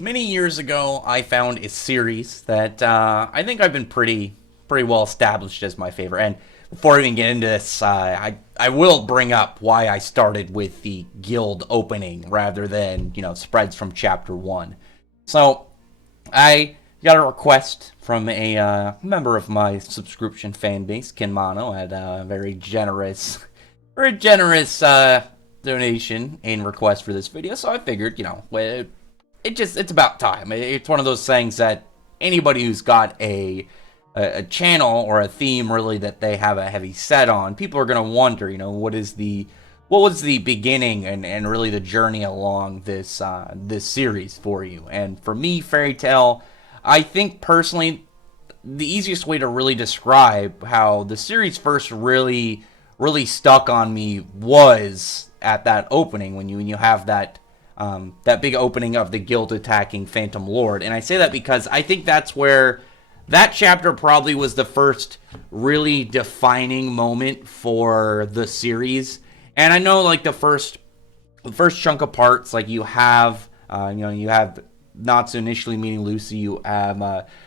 Many years ago, I found a series that I think I've been pretty well established as my favorite. And before I even get into this, I will bring up why I started with the guild opening rather than spreads from chapter one. So I got a request from a member of my subscription fan base, Kinmano, at a very generous donation and request for this video. So I figured, it's about time. It's one of those things that anybody who's got a channel or a theme really that they have a heavy set on, people are going to wonder, what was the beginning and really the journey along this series for you. And for me, Fairy Tail, I think personally the easiest way to really describe how the series first really stuck on me was at that opening when you have that big opening of the guild attacking Phantom Lord. And I say that because I think that's where that chapter probably was the first really defining moment for the series. And I know like the first chunk of parts, like you have Natsu initially meeting Lucy, you have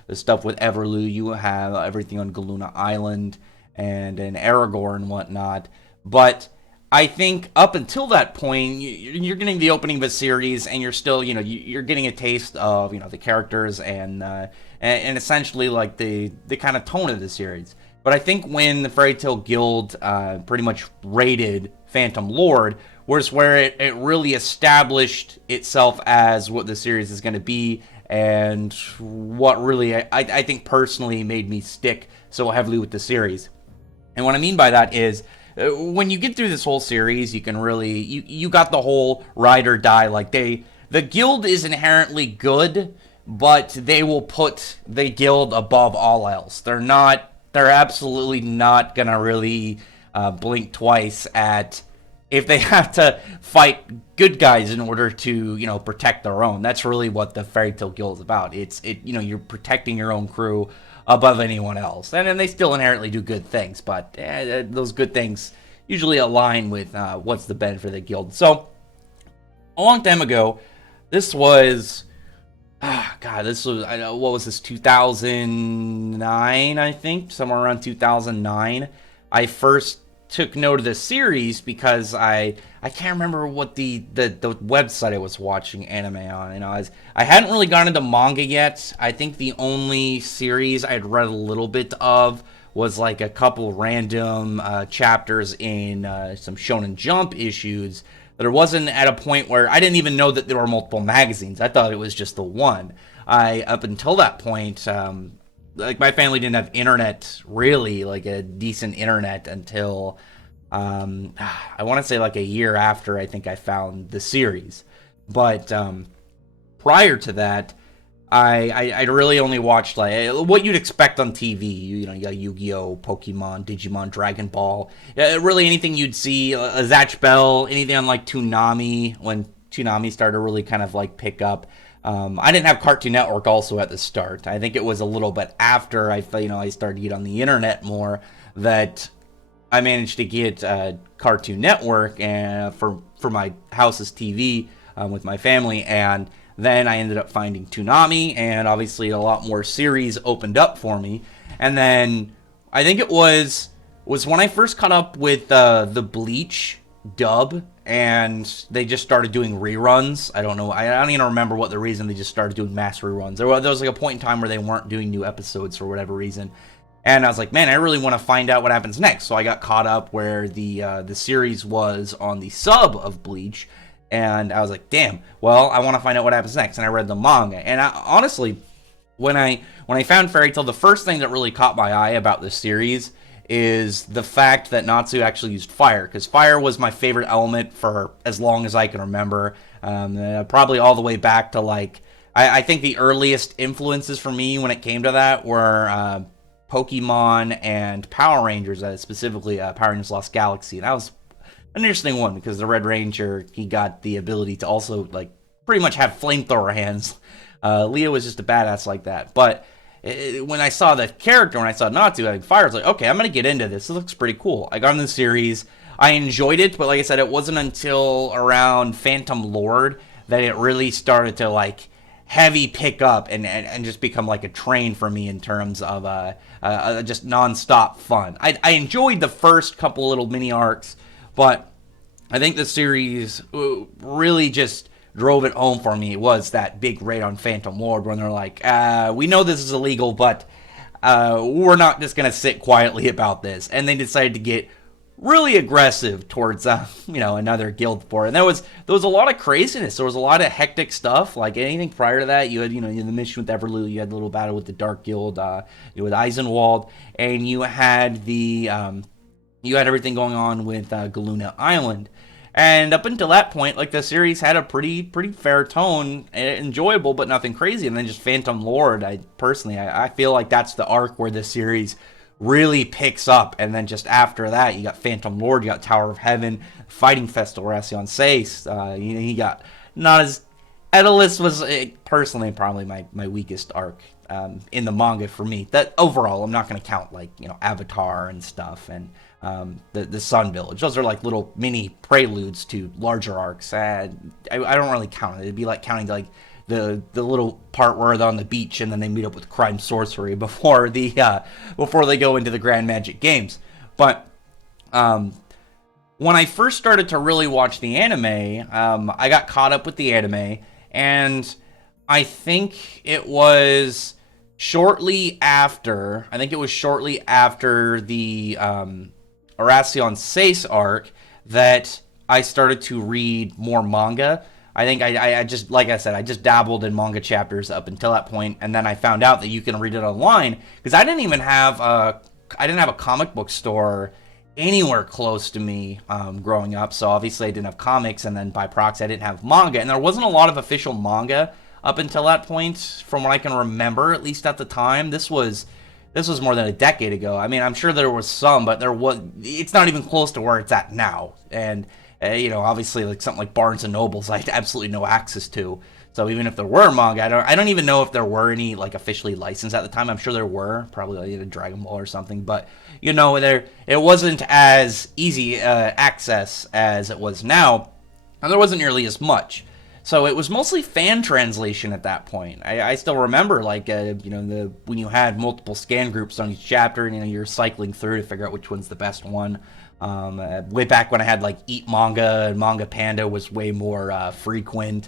the stuff with Everlou, you have everything on Galuna Island and Aragorn and whatnot. But I think up until that point, you're getting the opening of a series, and you're still, you're getting a taste of, the characters and essentially like the kind of tone of the series. But I think when the Fairy Tail Guild pretty much raided Phantom Lord was where it really established itself as what the series is going to be, and what really I think personally made me stick so heavily with the series. And what I mean by that is, when you get through this whole series, you can really you got the whole ride or die. Like the guild is inherently good, but they will put the guild above all else. They're absolutely not gonna really blink twice at if they have to fight good guys in order to protect their own. That's really what the Fairy Tail Guild is about. You're protecting your own crew above anyone else, and then they still inherently do good things, but those good things usually align with what's the benefit of the guild. So a long time ago, this was what was this, 2009, I think, somewhere around 2009. I first took note of the series because I can't remember what the website I was watching anime on. I hadn't really gotten into manga yet. I think the only series I had read a little bit of was like a couple random chapters in some Shonen Jump issues. But it wasn't at a point where I didn't even know that there were multiple magazines. I thought it was just the one. Up until that point, like my family didn't have internet, really, like a decent internet, until I want to say like a year after I think I found the series. But prior to that, I really only watched like what you'd expect on TV. You got Yu-Gi-Oh, Pokemon, Digimon, Dragon Ball. Really anything you'd see, Zatch Bell, anything on like Toonami, when Toonami started to really kind of like pick up. I didn't have Cartoon Network also at the start. I think it was a little bit after I started to get on the internet more that I managed to get Cartoon Network and for my house's TV with my family, and then I ended up finding Toonami, and obviously a lot more series opened up for me. And then I think it was when I first caught up with the Bleach dub, and they just started doing reruns. I don't know. I don't even remember what the reason they just started doing mass reruns. There was like a point in time where they weren't doing new episodes for whatever reason. And I was like, man, I really want to find out what happens next. So I got caught up where the series was on the sub of Bleach. And I was like, damn, well, I want to find out what happens next. And I read the manga. And honestly, when I found Fairy Tail, the first thing that really caught my eye about this series is the fact that Natsu actually used fire, because fire was my favorite element for as long as I can remember. Probably all the way back to like, I think the earliest influences for me when it came to that were Pokemon and Power Rangers, specifically Power Rangers Lost Galaxy. And that was an interesting one because the Red Ranger, he got the ability to also like pretty much have flamethrower hands. Leo was just a badass like that. But when I saw the character, when I saw Natsu having fire, I was like, okay, I'm going to get into this. It looks pretty cool. I got in the series. I enjoyed it, but like I said, it wasn't until around Phantom Lord that it really started to like heavy pickup and just become like a train for me in terms of just nonstop fun. I enjoyed the first couple little mini arcs, but I think the series really just drove it home for me. It was that big raid on Phantom Lord when they're like, we know this is illegal, but we're not just going to sit quietly about this. And they decided to get really aggressive towards another guild for it. And there was a lot of craziness. There was a lot of hectic stuff. Like anything prior to that, you had the mission with Everlou, you had the little battle with the Dark Guild, with Eisenwald, and you had everything going on with Galuna Island. And up until that point, like, the series had a pretty fair tone, enjoyable, but nothing crazy. And then just Phantom Lord, I feel like that's the arc where the series really picks up. And then just after that, you got Phantom Lord, you got Tower of Heaven, Fighting Festival, Racion Seis. He got not as... Edelus was personally probably my weakest arc in the manga for me. That overall, I'm not going to count Avatar and stuff and the Sun Village. Those are like little mini preludes to larger arcs. I don't really count it. It'd be like counting the little part where they're on the beach and then they meet up with crime sorcery before they go into the Grand Magic Games. But when I first started to really watch the anime, I got caught up with the anime, and I think it was shortly after the Racion Seis arc that I started to read more manga. I think I just, like I said, I just dabbled in manga chapters up until that point, and then I found out that you can read it online, because I didn't have a comic book store anywhere close to me growing up, so obviously I didn't have comics, and then by proxy I didn't have manga, and there wasn't a lot of official manga up until that point, from what I can remember, at least at the time. This was more than a decade ago. I mean, I'm sure there was some, but it's not even close to where it's at now. And, obviously, like something like Barnes & Nobles, I had absolutely no access to. So even if there were manga, I don't even know if there were any, like, officially licensed at the time. I'm sure there were, probably like a Dragon Ball or something. But, it wasn't as easy access as it was now. And there wasn't nearly as much. So it was mostly fan translation at that point. I still remember, when you had multiple scan groups on each chapter, and you're cycling through to figure out which one's the best one. Way back when I had Eat Manga and Manga Panda was way more frequent.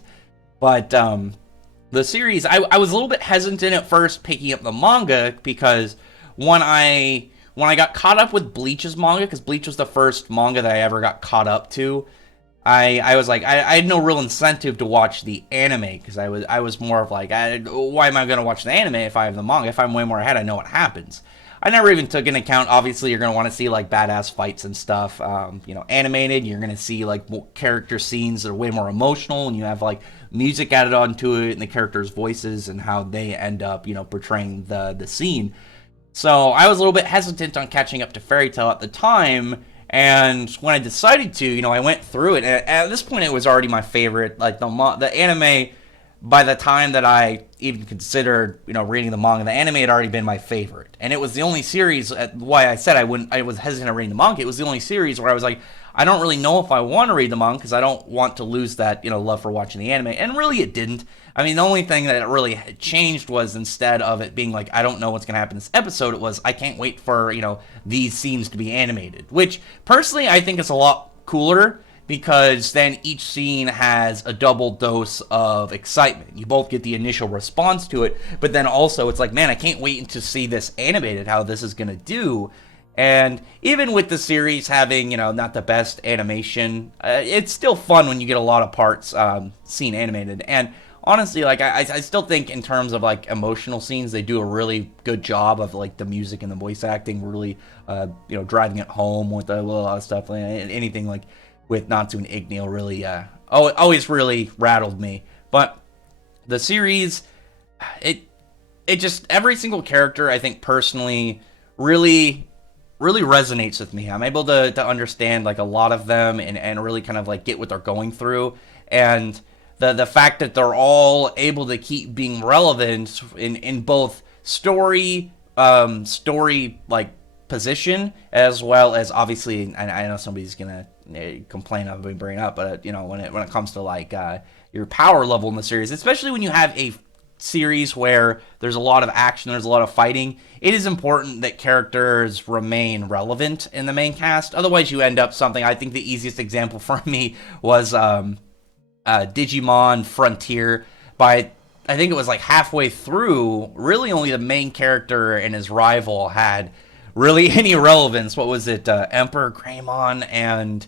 But the series, I was a little bit hesitant at first picking up the manga, because when I got caught up with Bleach's manga, because Bleach was the first manga that I ever got caught up to, I was like, I had no real incentive to watch the anime, because I was more of like, why am I going to watch the anime if I have the manga? If I'm way more ahead, I know what happens. I never even took into account, obviously, you're going to want to see, badass fights and stuff, animated. You're going to see, character scenes that are way more emotional, and you have, music added onto it, and the characters' voices, and how they end up, portraying the scene. So I was a little bit hesitant on catching up to Fairy Tail at the time. And when I decided to, I went through it. And at this point, it was already my favorite. The anime, by the time that I even considered, reading the manga, the anime had already been my favorite. And it was the only series, why I said I was hesitant to read the manga. It was the only series where I was like, I don't really know if I want to read the manga, because I don't want to lose that, love for watching the anime. And really, it didn't. I mean, the only thing that it really changed was, instead of it being I don't know what's going to happen in this episode, it was, I can't wait for, these scenes to be animated. Which, personally, I think is a lot cooler, because then each scene has a double dose of excitement. You both get the initial response to it, but then also it's man, I can't wait to see this animated, how this is going to do. And even with the series having, not the best animation, it's still fun when you get a lot of parts seen animated. And honestly, I still think in terms of emotional scenes, they do a really good job of the music and the voice acting, really driving it home with a lot of stuff. Anything with Natsu and Igneel really always really rattled me. But the series, it just, every single character, I think personally really resonates with me. I'm able to understand a lot of them, and really kind of get what they're going through. And the fact that they're all able to keep being relevant in both story position, as well as, obviously, I know somebody's gonna complain of me bringing up, but when it comes to your power level in the series, especially when you have a series where there's a lot of action, there's a lot of fighting, it is important that characters remain relevant in the main cast. Otherwise, you end up something. I think the easiest example for me was Digimon Frontier. By I think it was like halfway through, really only the main character and his rival had really any relevance. What was it? Emperor Greymon and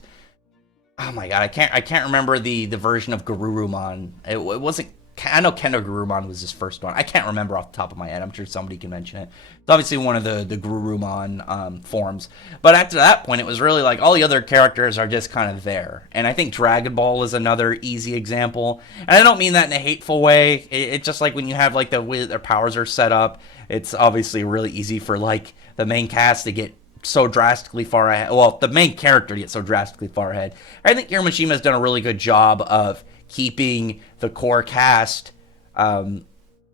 oh my god, I can't remember the version of Garurumon. It wasn't. I know Kendo Garurumon was his first one. I can't remember off the top of my head. I'm sure somebody can mention it. It's obviously one of the Garurumon forms. But after that point, it was really like all the other characters are just kind of there. And I think Dragon Ball is another easy example. And I don't mean that in a hateful way. It's just like when you have like the way their powers are set up, it's obviously really easy for like the main cast to get so drastically far ahead. Well, the main character to get so drastically far ahead. I think Hiroshima has done a really good job of keeping the core cast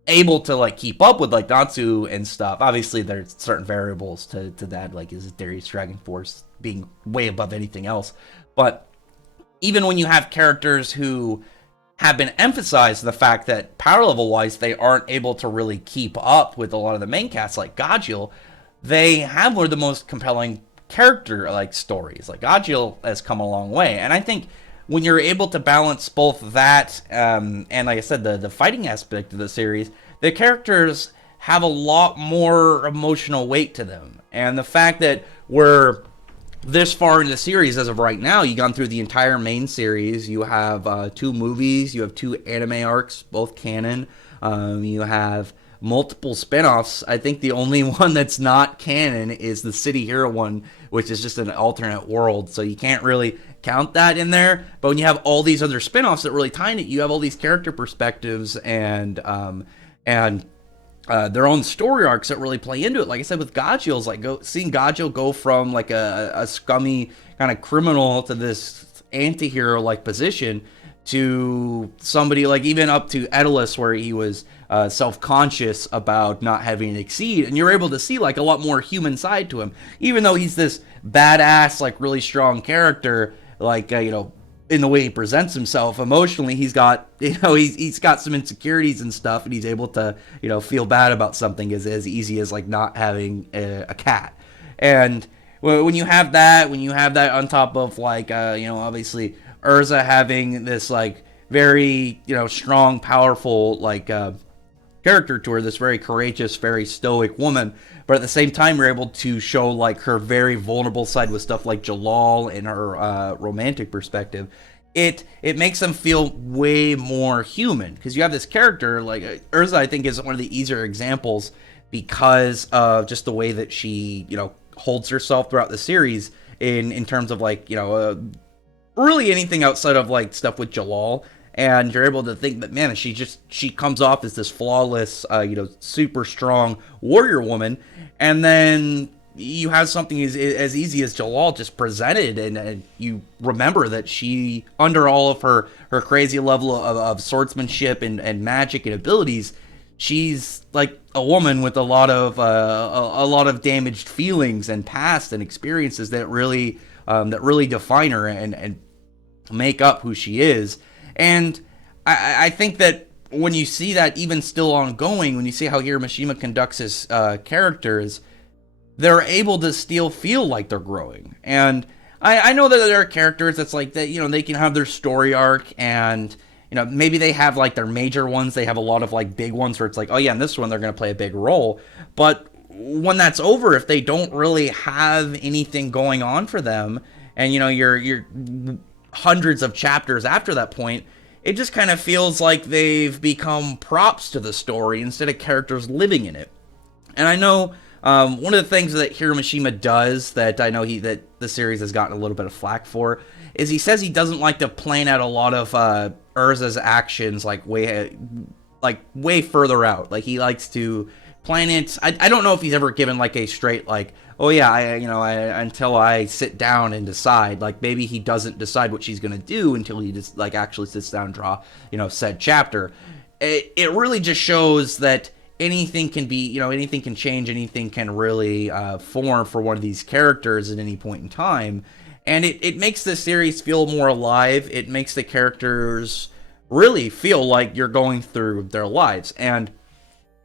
able to like keep up with like Natsu and stuff. Obviously, there's certain variables to that, like is Darius Dragon Force being way above anything else. But even when you have characters who have been emphasized, the fact that power level wise they aren't able to really keep up with a lot of the main cast, like Gajil, they have one of the most compelling character like stories. Like Gajil has come a long way, and I think when you're able to balance both that and like I said, the fighting aspect of the series, the characters have a lot more emotional weight to them. And the fact that we're this far in the series as of right now, you've gone through the entire main series, you have 2 movies, you have 2 anime arcs, both canon, you have multiple spin-offs. I think the only one that's not canon is the City Hero one, which is just an alternate world, so you can't really count that in there. But when you have all these other spin-offs that really tie it, you have all these character perspectives and their own story arcs that really play into it. Like I said, with Gajil's, like seeing Gajil go from like a scummy kind of criminal to this anti-hero like position to somebody like even up to Edalus, where he was self-conscious about not having to exceed, and you're able to see like a lot more human side to him, even though he's this badass like really strong character, like in the way he presents himself emotionally. He's got he's got some insecurities and stuff, and he's able to feel bad about something as easy as like not having a cat. And when you have that on top of like obviously Urza having this like very strong, powerful like character to her, this very courageous, very stoic woman, but at the same time you're able to show like her very vulnerable side with stuff like Jalal and her romantic perspective. It makes them feel way more human, because you have this character like Urza. I think is one of the easier examples because of just the way that she holds herself throughout the series in terms of like really anything outside of like stuff with Jalal. And you're able to think that, man, she comes off as this flawless, super strong warrior woman, and then you have something as easy as Jalal just presented, and you remember that she, under all of her crazy level of swordsmanship and magic and abilities, she's like a woman with a lot of damaged feelings and past and experiences that really define her and make up who she is. And I think that when you see that even still ongoing, when you see how Hiroshima conducts his characters, they're able to still feel like they're growing. And I know that there are characters that's like that, they can have their story arc, and maybe they have like their major ones. They have a lot of like big ones where it's like, oh yeah, in this one they're going to play a big role. But when that's over, if they don't really have anything going on for them, and you're hundreds of chapters after that point, it just kind of feels like they've become props to the story instead of characters living in it. And I know one of the things that Hiroshima does that I know that the series has gotten a little bit of flack for is he says he doesn't like to plan out a lot of Urza's actions like way further out. Like he likes to plan it. I don't know if he's ever given like a straight like, oh yeah, until I sit down and decide. Like maybe he doesn't decide what she's gonna do until he just like actually sits down and draw said chapter. It really just shows that anything can be anything can change, anything can really form for one of these characters at any point in time, and it makes the series feel more alive. It makes the characters really feel like you're going through their lives. And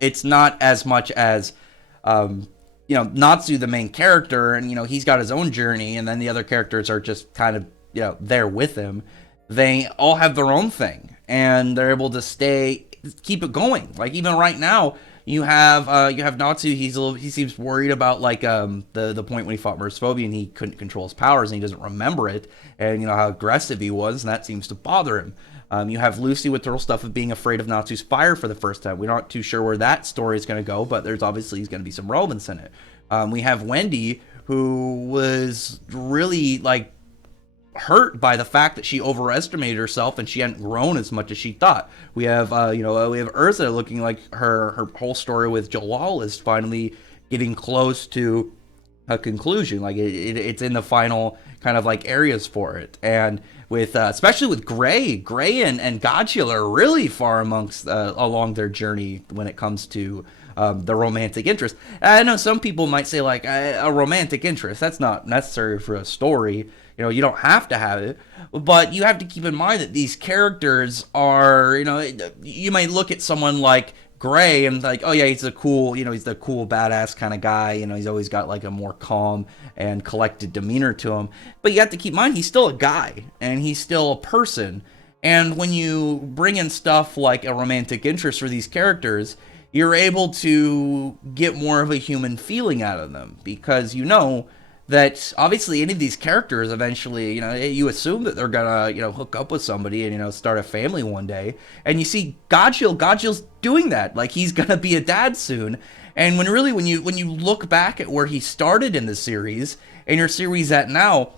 it's not as much as Natsu, the main character, and he's got his own journey, and then the other characters are just kind of there with him. They all have their own thing, and they're able to keep it going. Like even right now, you have Natsu. He seems worried about like the point when he fought Mercephobia and he couldn't control his powers and he doesn't remember it, and how aggressive he was, and that seems to bother him. You have Lucy with the whole stuff of being afraid of Natsu's fire for the first time. We're not too sure where that story is going to go, but there's obviously going to be some relevance in it. We have Wendy, who was really like hurt by the fact that she overestimated herself and she hadn't grown as much as she thought. We have we have Ursa looking like her whole story with Jalal is finally getting close to a conclusion. Like it's in the final kind of like areas for it. And with especially with Gray and Godchill are really far along their journey when it comes to the romantic interest. And I know some people might say like a romantic interest, that's not necessary for a story. You don't have to have it, but you have to keep in mind that these characters are, you might look at someone like Gray and like, oh yeah, he's the cool badass kind of guy. He's always got like a more calm and collected demeanor to him. But you have to keep in mind he's still a guy and he's still a person. And when you bring in stuff like a romantic interest for these characters, you're able to get more of a human feeling out of them because that obviously any of these characters eventually, you assume that they're gonna, hook up with somebody and, start a family one day. And you see Godchill's doing that. Like he's gonna be a dad soon. And when you look back at where he started in the series and your series at now,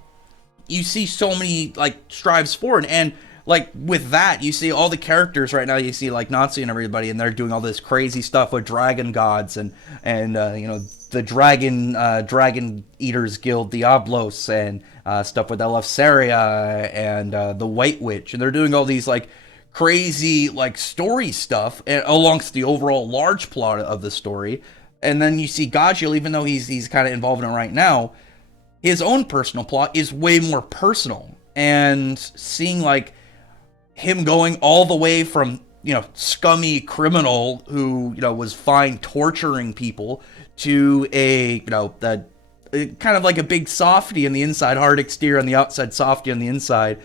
you see so many like strives forward. And like with that, you see all the characters right now. You see like Natsu and everybody, and they're doing all this crazy stuff with dragon gods and the dragon eaters guild Diablos and stuff with Eleftheria and the White Witch, and they're doing all these like crazy like story stuff alongst the overall large plot of the story. And then you see Godchill, even though he's kind of involved in it right now, his own personal plot is way more personal, and seeing like him going all the way from scummy criminal who was fine torturing people to a kind of like a big softy on the inside, hard exterior on the outside, softy on the inside,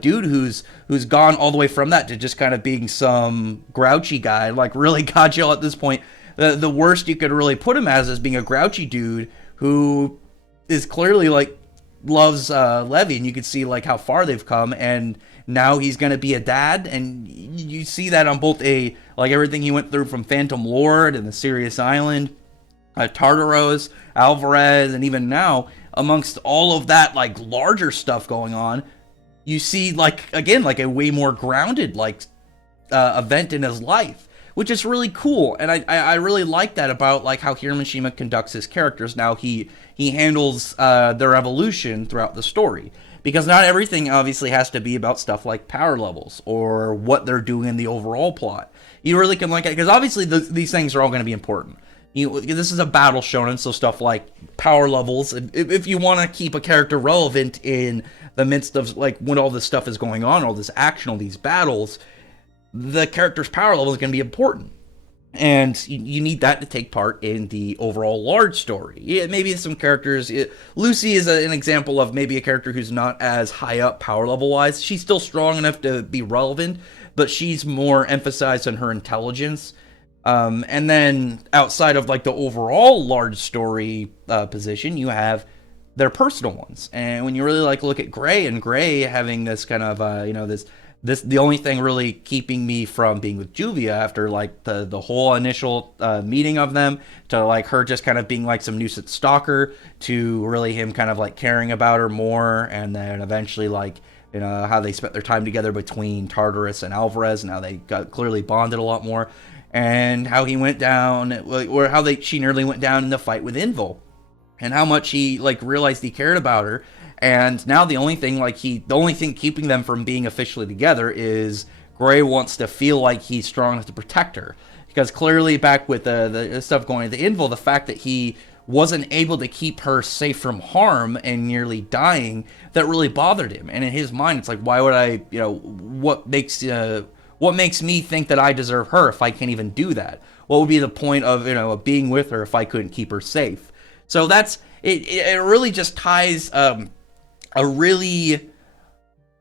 dude who's gone all the way from that to just kind of being some grouchy guy. Like really, Godchill at this point, the worst you could really put him as is being a grouchy dude who is clearly like loves Levi, and you can see like how far they've come, and now he's gonna be a dad, and you see that on both like everything he went through from Phantom Lord and the Sirius Island, Tartaros, Alvarez, and even now amongst all of that like larger stuff going on, you see like again like a way more grounded like event in his life, which is really cool. And I really like that about like how Hiramashima conducts his characters. Now he handles their evolution throughout the story, because not everything obviously has to be about stuff like power levels or what they're doing in the overall plot. You really can like it, because obviously these things are all going to be important. This is a battle shonen, so stuff like power levels, if you want to keep a character relevant in the midst of like when all this stuff is going on, all this action, all these battles, the character's power level is going to be important. And you need that to take part in the overall large story. Maybe some characters, Lucy is an example of maybe a character who's not as high up power level wise. She's still strong enough to be relevant, but she's more emphasized on her intelligence. And then outside of like the overall large story position, you have their personal ones. And when you really like look at Gray, and Gray having this kind of this the only thing really keeping me from being with Juvia after like the whole initial meeting of them, to like her just kind of being like some nuisance stalker, to really him kind of like caring about her more, and then eventually like how they spent their time together between Tartarus and Alvarez, and how they got clearly bonded a lot more, and how he went down, or how she nearly went down in the fight with Invul, and how much he like realized he cared about her. And now the only thing keeping them from being officially together is Gray wants to feel like he's strong enough to protect her, because clearly back with the stuff going to Invul, the fact that he wasn't able to keep her safe from harm and nearly dying, that really bothered him. And in his mind, it's like, why would I, What makes me think that I deserve her if I can't even do that? What would be the point of, of being with her if I couldn't keep her safe? So that's it. It really just ties a really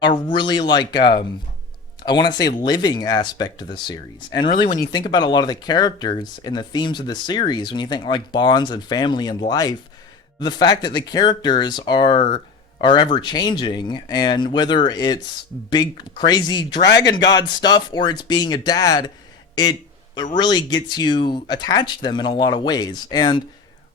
like I want to say living aspect to the series. And really, when you think about a lot of the characters and the themes of the series, when you think like bonds and family and life, the fact that the characters are ever changing, and whether it's big crazy dragon god stuff or it's being a dad, it really gets you attached to them in a lot of ways. And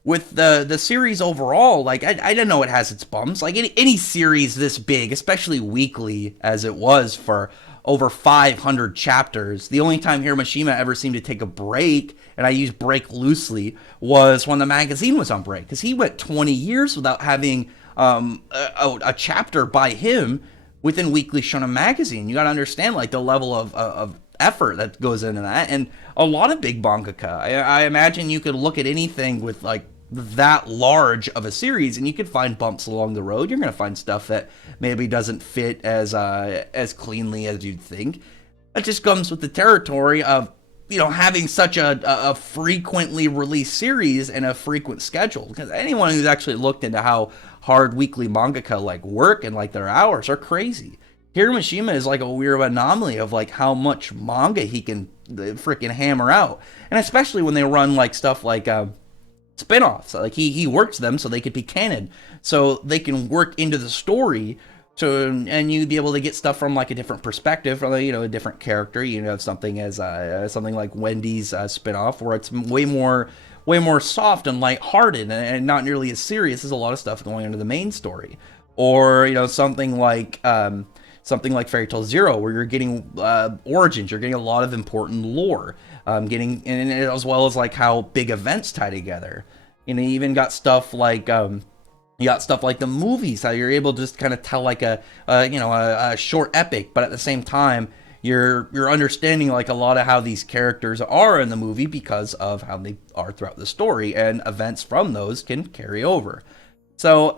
with the series overall, like I don't know, it has its bumps. Like any series this big, especially weekly as it was for over 500 chapters, the only time Hiroshima ever seemed to take a break, and I use break loosely, was when the magazine was on break, because he went 20 years without having a chapter by him within Weekly Shonen Magazine. You got to understand like the level of effort that goes into that, and a lot of big mangaka. I imagine you could look at anything with like that large of a series, and you could find bumps along the road. You're going to find stuff that maybe doesn't fit as cleanly as you'd think. That just comes with the territory of having such a frequently released series and a frequent schedule. Because anyone who's actually looked into how hard weekly mangaka like work and like their hours are crazy. Hiroshima is like a weird anomaly of like how much manga he can freaking hammer out, and especially when they run like stuff like spin-offs. Like he works them so they could be canon, so they can work into the story. So, and you'd be able to get stuff from like a different perspective, from a different character. Have something as something like Wendy's spin-off, where it's way more soft and lighthearted and not nearly as serious. There's a lot of stuff going into the main story, or something like Fairy Tail Zero, where you're getting origins, you're getting a lot of important lore, getting, and as well as like how big events tie together. You even got stuff like the movies, how you're able to just kind of tell like a short epic, but at the same time you're understanding like a lot of how these characters are in the movie because of how they are throughout the story, and events from those can carry over. So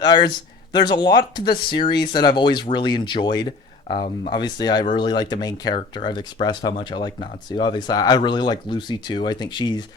there's a lot to the series that I've always really enjoyed. Obviously, I really like the main character. I've expressed how much I like Natsu. Obviously, I really like Lucy too. I think she's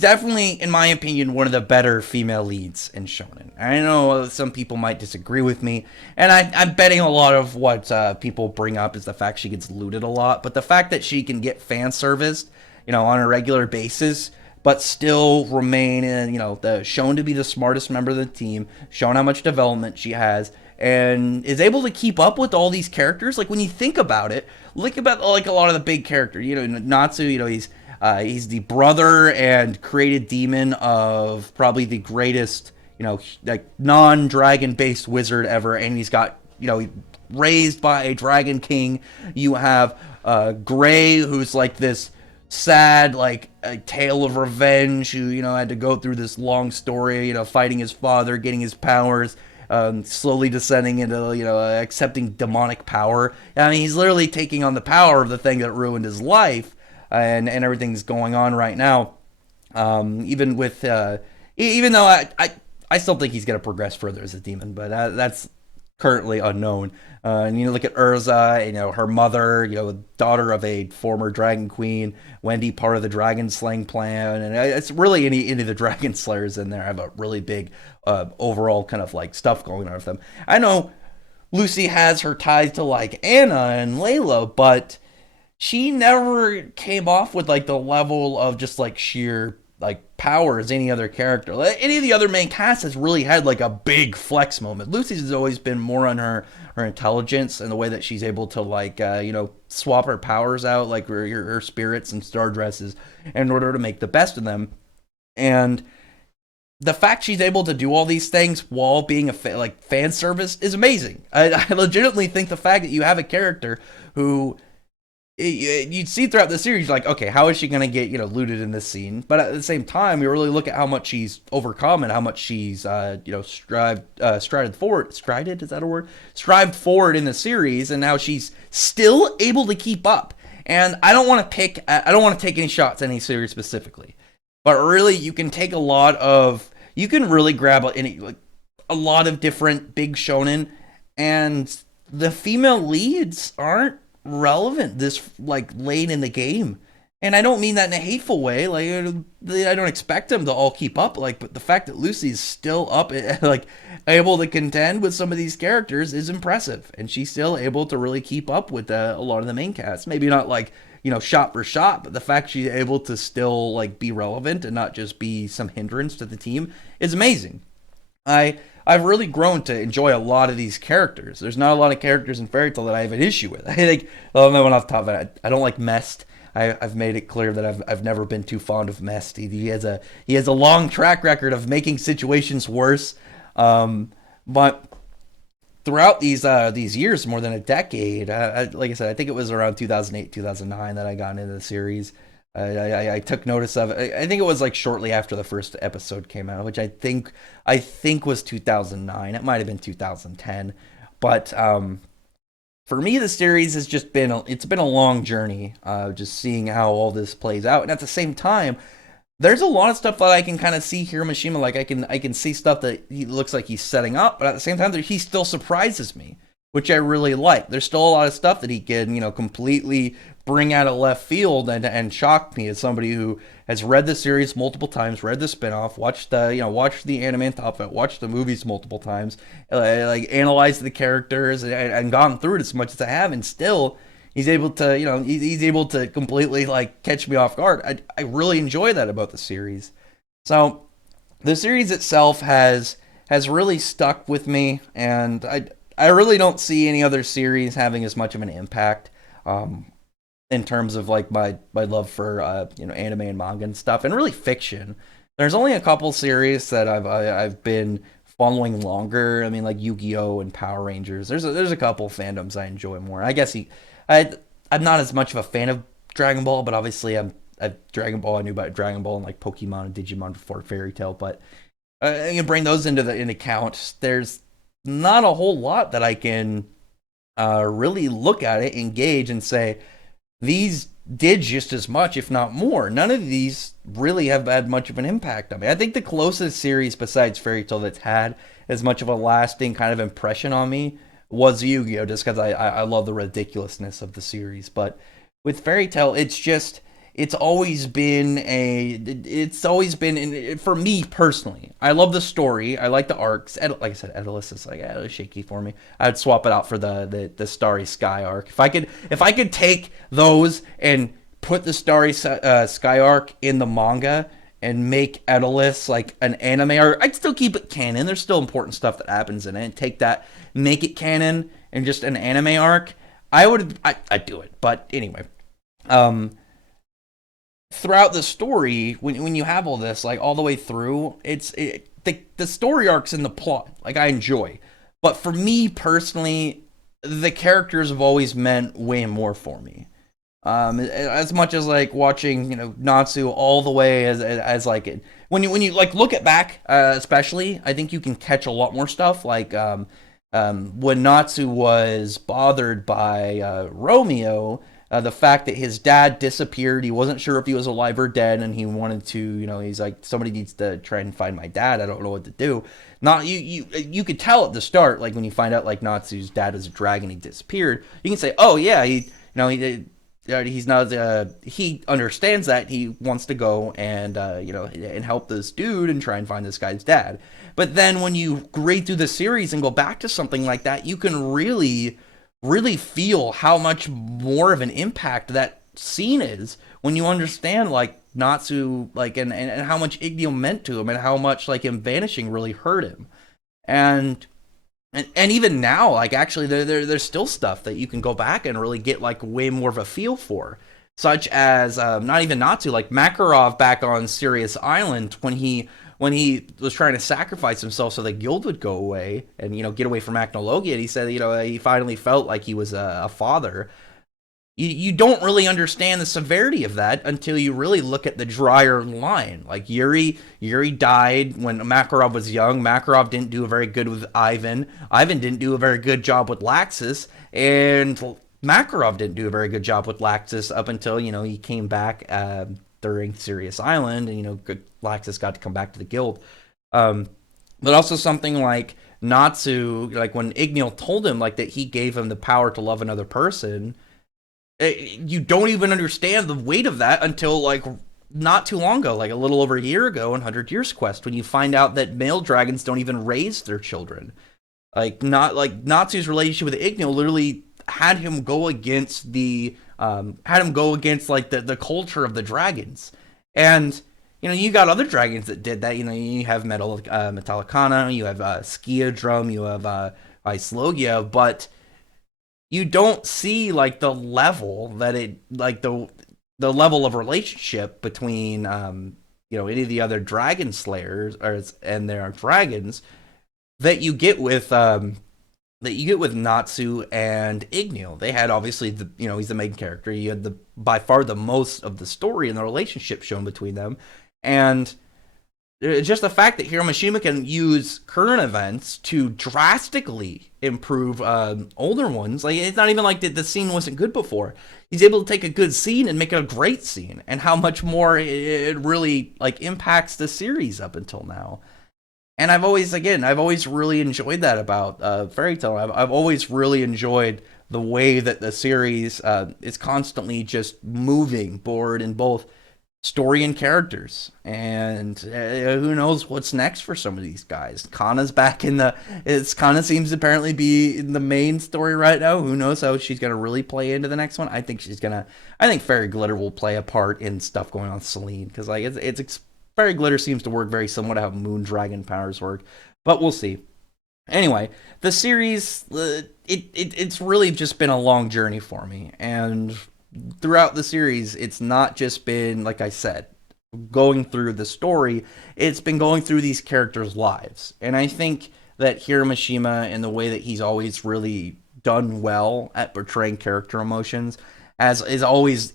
definitely, in my opinion, one of the better female leads in shonen. I know some people might disagree with me, and I'm betting a lot of what people bring up is the fact she gets looted a lot. But the fact that she can get fan serviced, on a regular basis, but still remain in, shown to be the smartest member of the team, shown how much development she has, and is able to keep up with all these characters. Like when you think about it, look about like a lot of the big characters. Natsu. He's the brother and created demon of probably the greatest, like non-dragon based wizard ever, and he's got raised by a dragon king. You have Gray, who's like this sad like a tale of revenge, who had to go through this long story, fighting his father, getting his powers, slowly descending into accepting demonic power. I mean, he's literally taking on the power of the thing that ruined his life, and everything's going on right now. Even though I still think he's going to progress further as a demon, but that's currently unknown. And look at Urza, her mother, daughter of a former dragon queen, Wendy, part of the dragon slaying plan, and it's really any of the dragon slayers in there have a really big overall kind of like stuff going on with them. I know Lucy has her ties to like Anna and Layla, but she never came off with like the level of just like sheer like power as any other character. Any of the other main cast has really had like a big flex moment. Lucy's has always been more on her intelligence and the way that she's able to like swap her powers out, like her spirits and star dresses, in order to make the best of them. And the fact she's able to do all these things while being like fan service is amazing. I legitimately think the fact that you have a character who you'd see throughout the series, like, okay, how is she going to get, looted in this scene? But at the same time, you really look at how much she's overcome and how much she's, strided forward. Strided, is that a word? Strived forward in the series, and how she's still able to keep up. And I don't want to take any shots at any series specifically, but really, you can take you can really grab a lot of different big shonen, and the female leads aren't relevant this like late in the game. And I don't mean that in a hateful way. Like I don't expect them to all keep up. Like, but the fact that Lucy's still up, like able to contend with some of these characters is impressive, and she's still able to really keep up with a lot of the main cast. Maybe not like shot for shot, but the fact she's able to still like be relevant and not just be some hindrance to the team is amazing. I've really grown to enjoy a lot of these characters. There's not a lot of characters in Fairy Tail that I have an issue with. I think, well, no one off the top of it. I don't like Mest. Have made it clear that I've never been too fond of Mest. He has a long track record of making situations worse. But throughout these years, more than a decade, like I said, I think it was around 2008, 2009 that I got into the series. I took notice of it. I think it was like shortly after the first episode came out, which I think was 2009. It might have been 2010, but for me, the series has just been it's been a long journey. Just seeing how all this plays out, and at the same time, there's a lot of stuff that I can kind of see here, Mishima. Like I can see stuff that he looks like he's setting up, but at the same time, he still surprises me, which I really like. There's still a lot of stuff that he can, completely bring out of left field and shock me as somebody who has read the series multiple times, read the spinoff, watched watched the anime on top of it, watched the movies multiple times, like analyzed the characters and gone through it as much as I have, and still he's able to, he's able to completely like catch me off guard. I really enjoy that about the series. So the series itself has really stuck with me, and I really don't see any other series having as much of an impact. In terms of like my love for anime and manga and stuff, and really fiction. There's only a couple series that I've been following longer. I mean, like Yu-Gi-Oh and Power Rangers. There's a couple fandoms I enjoy more. I guess I'm not as much of a fan of Dragon Ball, but obviously I Dragon Ball. I knew about Dragon Ball and like Pokemon and Digimon before Fairy Tail, but I can bring those into account. There's not a whole lot that I can really look at it, engage, and say these did just as much, if not more. None of these really have had much of an impact on me. I think the closest series besides Fairy Tail that's had as much of a lasting kind of impression on me was Yu-Gi-Oh! Just because I love the ridiculousness of the series. But with Fairy Tail, it's always been for me personally. I love the story. I like the arcs. Like I said, Edalus is like a shaky for me. I'd swap it out for the Starry Sky arc. If I could take those and put the Starry Sky arc in the manga and make Edalus like an anime arc, I'd still keep it canon. There's still important stuff that happens in it. And take that, make it canon, and just an anime arc. I'd do it. But anyway, throughout the story, when you have all this like all the way through, the story arcs in the plot like I enjoy, but for me personally, the characters have always meant way more for me. As much as like watching Natsu all the way as like it, when you like look at back, especially, I think you can catch a lot more stuff like when Natsu was bothered by Romeo, the fact that his dad disappeared, he wasn't sure if he was alive or dead, and he wanted to, he's like, somebody needs to try and find my dad. I don't know what to do. Not you could tell at the start, like when you find out like Natsu's dad was a dragon, he disappeared. You can say, oh yeah, he's not. He understands that he wants to go and and help this dude and try and find this guy's dad. But then when you read through the series and go back to something like that, you can really feel how much more of an impact that scene is when you understand like Natsu, like and how much Igneel meant to him, and how much like him vanishing really hurt him. And even now, like actually there's still stuff that you can go back and really get like way more of a feel for, such as not even Natsu, like Makarov back on Sirius Island when he was trying to sacrifice himself so the guild would go away and get away from Acnologia. And he said he finally felt like he was a father. You don't really understand the severity of that until you really look at the drier line. Like Yuri died when Makarov was young. Makarov didn't do a very good with Ivan. Ivan didn't do a very good job with Laxus, and Makarov didn't do a very good job with Laxus up until he came back during Sirius Island, and Laxus got to come back to the guild. But also something like Natsu, like when Igneel told him like that he gave him the power to love another person, You don't even understand the weight of that until like not too long ago, like a little over a year ago in 100 Years Quest, when you find out that male dragons don't even raise their children. Like not like Natsu's relationship with Igneel literally had him go against like the culture of the dragons. And you got other dragons that did that. You have Metallicana, you have Skia Drum, you have Islogia, but you don't see like the level that it like the level of relationship between any of the other dragon slayers and their dragons that you get with Natsu and Igneel. They had obviously he's the main character. You had the by far the most of the story and the relationship shown between them, and just the fact that Hiroshima can use current events to drastically improve older ones. Like, it's not even like the scene wasn't good before. He's able to take a good scene and make it a great scene, and how much more it really like impacts the series up until now. And I've always really enjoyed that about Fairy Tail. I've always really enjoyed the way that the series is constantly just moving forward in both story and characters. And who knows what's next for some of these guys. Kana's back Kana seems to apparently be in the main story right now. Who knows how she's going to really play into the next one. I think Fairy Glitter will play a part in stuff going on with Celine, because like Fairy Glitter seems to work very similar to how Moon Dragon powers work, but we'll see. Anyway, the series, it's really just been a long journey for me, and throughout the series, it's not just been, like I said, going through the story, it's been going through these characters' lives. And I think that Hiroshima, in the way that he's always really done well at portraying character emotions, is always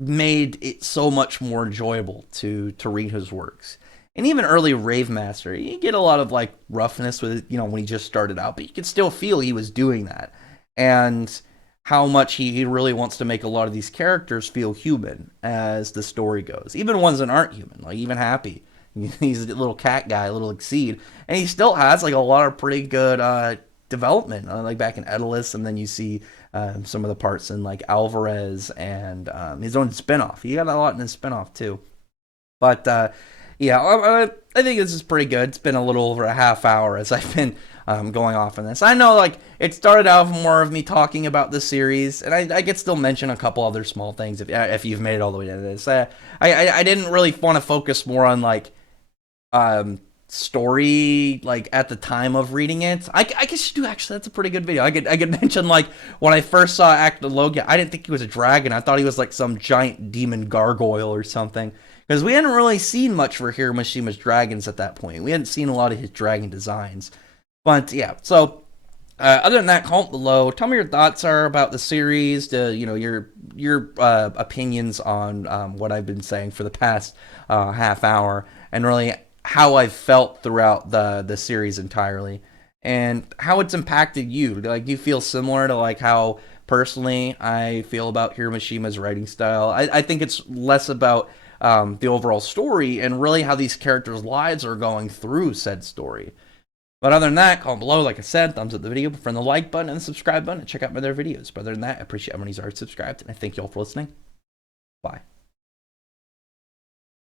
made it so much more enjoyable to read his works. And even early Rave Master, you get a lot of like roughness with it, when he just started out, but you could still feel he was doing that. And how much he really wants to make a lot of these characters feel human as the story goes. Even ones that aren't human, like even Happy. He's a little cat guy, a little Exceed. And he still has like a lot of pretty good development, like back in Edalus, and then you see some of the parts in like Alvarez and his own spinoff. He got a lot in his spinoff too. But yeah, I think this is pretty good. It's been a little over a half hour as I've been going off on this. I know, like, it started out more of me talking about the series, and I could still mention a couple other small things if you've made it all the way to this. I didn't really want to focus more on like story like at the time of reading it. I guess you do actually. That's a pretty good video. I could mention like when I first saw Actilogia, I didn't think he was a dragon. I thought he was like some giant demon gargoyle or something. Because we hadn't really seen much for Hiroshima's dragons at that point. We hadn't seen a lot of his dragon designs. But yeah, so other than that, comment below. Tell me your thoughts are about the series. Your opinions on what I've been saying for the past half hour, and really how I've felt throughout the series entirely, and how it's impacted you. Like, do you feel similar to like how personally I feel about Hiroshima's writing style? I think it's less about the overall story and really how these characters' lives are going through said story. But other than that, comment below. Like I said, thumbs up the video, friend the like button and the subscribe button, and check out my other videos. But other than that, I appreciate everyone who's already subscribed, and I thank you all for listening. Bye.